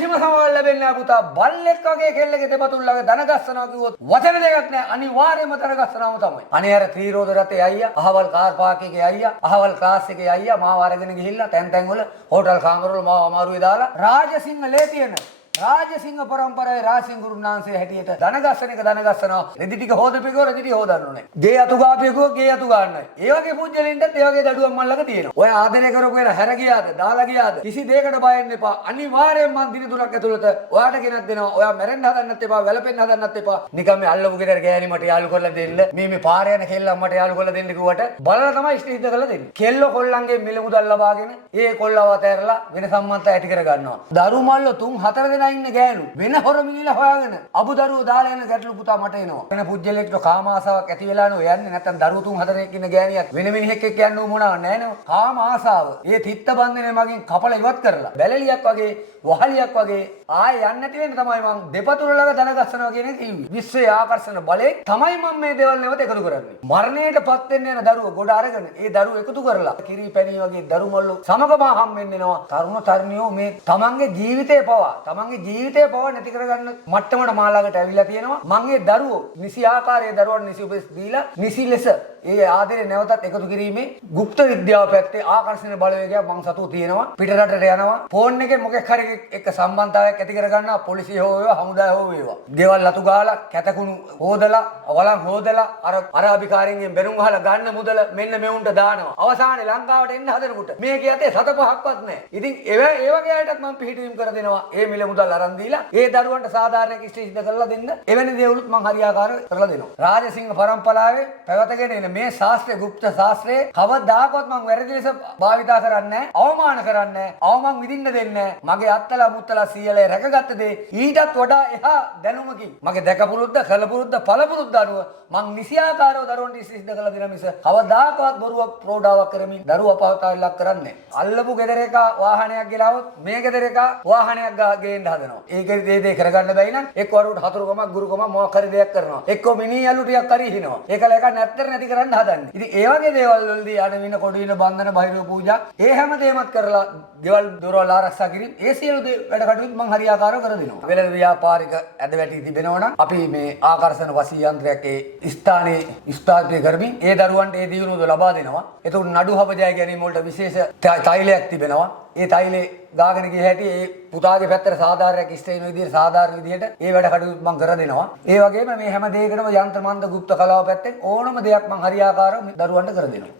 කිසිම සමාවල් ලැබෙන්නේ නැහැ පුතා. බල්ලෙක් වගේ කෙල්ලගේ දෙපතුල් ළඟ දන ගස්සනවා කිව්වොත් වචන දෙකක් නැහැ. අනිවාර්යයෙන්ම දන ගස්සනවාම තමයි. අනේ අර ත්‍රිරෝද රතේ අයියා, අහවල් කාර් පාක් එකේ අයියා, අහවල් ක්ලාස් එකේ අයියා මාව අරගෙන ගිහිල්ලා තැන් වල හෝටල් කාමරවල මාව අමාරුවේ දාලා රාජසිංහ ලේතියන රාජසිංහ පරම්පරාවේ රාජසිංහ ගුරුනාන්සේ හැටියට දනගස්සන එක දනගස්සනවා. රෙදි ටික හොදපෙකෝ රෙදි ටික හොදන්න ඕනේ. ගේ අතු ගාපියකෝ ගේ අතු ගන්නයි. ඒ වගේ පුජ්‍යලින්ටත් ඒ වගේ දඩුවම් මල්ලක තියෙනවා. ඔය ආදරය කරපු වෙලා හැර ගියාද දාලා ගියාද කිසි දෙයකට බය වෙන්න එපා. අනිවාර්යයෙන් මං දින තුනක් ඇතුළත ඔයාට ගෙනත් දෙනවා. ඔයා මැරෙන්න හදන්නත් එපා, වැළපෙන්න හදන්නත් එපා. නිකන් මේ අල්ලපු ගෙදර ගෑණි මට යාළු කරලා දෙන්න. මේ පාර යන කෙල්ලන් මට යාළු කරලා දෙන්න කිව්වට බලලා තමයි ඉෂ්ට හිත කරලා දෙන්නේ. කෙල්ල කොල්ලන්ගේ මිල මුදල් ලබාගෙන ඒ කොල්ලව අතහැරලා වෙන සම්මන්ත ඇති කර ගන්නවා. දරු මල්ලෝ 3-4 දෙනා ඉන්න ගෑනු වෙන හොර මිනිලා හොයාගෙන අබුදරුවෝ දාලා යන ගැටලු පුතා මට එනවා. වෙන පුජ්‍යලෙක්ට කාම ආසාවක් ඇති වෙලා නෝ යන්නේ නැත්තම් දරුවෝ 3-4 ඉන්න ගෑණියක් වෙන මිනිහෙක් එක්ක යන්න මොනව නැහැ නෝ. කාම ආසාව. ඒ තිත්ත බන්ධනේ මගෙන් කපල ඉවත් කරලා බැලලියක් වගේ වහලියක් වගේ ආයෙ යන්න නැති වෙන්න තමයි මං දෙපතුල ළඟ දන ගස්සනවා කියන එක කිව්වේ. විශ්වයේ ආකර්ෂණ බලයෙන් තමයි මම මේ දේවල් නැවත එකතු කරන්නේ. මරණයටපත් වෙන්න යන දරුවෝ ගොඩ අරගෙන ඒ දරුවෝ එකතු කරලා කිරි පැණි වගේ දරු මල්ලෝ සමගම හම් වෙන්නනවා. තරුණ තරුණියෝ මේ තමන්ගේ ජීවිතේ පවා නැති කරගන්න මට්ටමට මාළඟට ඇවිල්ලා තියෙනවා. මම මේ දරුවෝ නිසි ආකාරයේ දරුවන් නිසි උපදෙස් දීලා නිසි ලෙස ඒ ආදරේ නැවතත් එකතු කිරීමේ গুপ্ত විද්‍යාව පැත්තේ ආකර්ෂණ බලවේගයක් මං සතුව තියෙනවා. පිටරටට යනවා. ෆෝන් එකේ මොකෙක් හරි එක්ක සම්බන්ධතාවයක් ඇති කරගන්නවා. පොලිසිය හෝ වේවා, හමුදාය හෝ වේවා. ගෙවල් අතු ගාලා, කැතකුණු හොදලා, වලන් හොදලා අර අභිකාරින්ගෙන් බැනුම් අහලා ගන්න මුදල මෙන්න මෙවුන්ට දානවා. අවසානයේ ලංකාවට එන්න හදනකොට මේකේ යතේ 7-5ක්වත් නැහැ. ඉතින් ඒ වගේ අයටත් මම පිළිහිටවීම් කර දෙනවා. ඒ මිල මුදල් අරන් දීලා ඒ දරුවන්ට සාධාරණ කිස්ටි සිද්ධ කරලා දෙන්න. එවැනි දේවලුත් මම හරියාකාරව කරලා දෙනවා. රාජසිංහ පරම්පරාවේ පැවතගෙන එන මේ ශාස්ත්‍රයේ গুপ্ত ශාස්ත්‍රයේ කවදාකවත් මම වැරදි ලෙස භාවිතා කරන්නේ නැහැ. අවමාන කරන්නේ නැහැ. අවමන් විඳින්න දෙන්නේ නැහැ. මගේ අත්තලා මුත්තලා සීයලේ රැකගත්ත දේ ඊටත් වඩා එහා දැනුමකින් මගේ දැකපුරුද්ද, කලපුරුද්ද, පළපුරුද්ද අනුව මං නිසියාකාරව දරුවන්ට සිද්ධ කරලා දෙන මිස කවදාකවත් බොරුවක් ප්‍රෝඩාවක් කරමින් දරුවා පවතාවට ලක් කරන්නේ නැහැ. අල්ලපු ගෙදර එක වාහනයක් ගෙලාවොත් මේ ගෙදර එක වාහනයක් ගේන්න හදනවා. ඒකේ දේ කරගන්න බැයි නම් එක්ක වරුවට හතුරුකමක් ගුරුකමක් මොකක් හරි දෙයක් කරනවා. එක්ක මිනි අලු ටිකක් හරි හිනවා. ඒකල එක නැත්තර නැති කරන්න හදන්නේ. ඉතින් ඒ වගේ දේවල් වලදී අර වින කොඩින බන්ධන බහිරව පූජා ඒ හැම දෙයක්මත් කරලා ගෙවල් දොරවල් ආරක්ෂා කිරීම ඒ සියලු වැඩ කටයුතු මම හරියාකාරව කර දෙනවා. වෙළඳ ව්‍යාපාරික ඇද වැටි තිබෙනවා නම් අපි මේ ආකර්ෂණ වසී යන්ත්‍රයක් ඒ ස්ථානයේ ස්ථාපිත කරමින් ඒ දරුවන්ට ඒ දියුණුව ලබා දෙනවා. ඒතුළු නඩු හබජය ගැනීම වලට විශේෂ තෛලයක් තිබෙනවා. ඒ තෛලේ ගාගෙන ගිය හැටි ඒ පුතාගේ පැත්තට සාධාරණයක් ඉස්තේ වෙන විදිහට සාධාරණ විදිහට ඒ වැඩ කටයුතු මම කර දෙනවා. ඒ වගේම මේ හැම දෙයකටම යන්ත්‍ර මන්ද গুপ্ত කලාව පැත්තෙන් ඕනම දෙයක් මම හරියාකාරව දරුවන්ට කර දෙනවා.